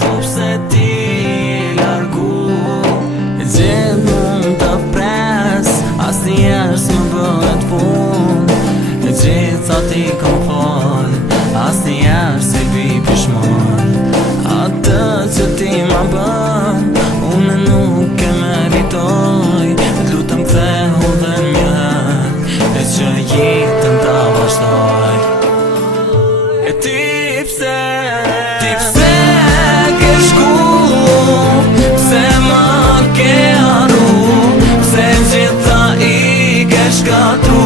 thosh se ti largu. Gjithë mund të pres, asnjëherë s'më bëhet pun. Gjitha ti kom fol, asnjëherë si vi pishmon. Atë që ti ma bën, unë nuk e meritoj. T'lutem kthehu dhe njëherë, e që jetën ta vazhdoj. E ti pse ke shku, pse më ke arru, pse gjitha i ke shkatru.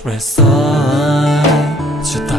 Shpresoj që ta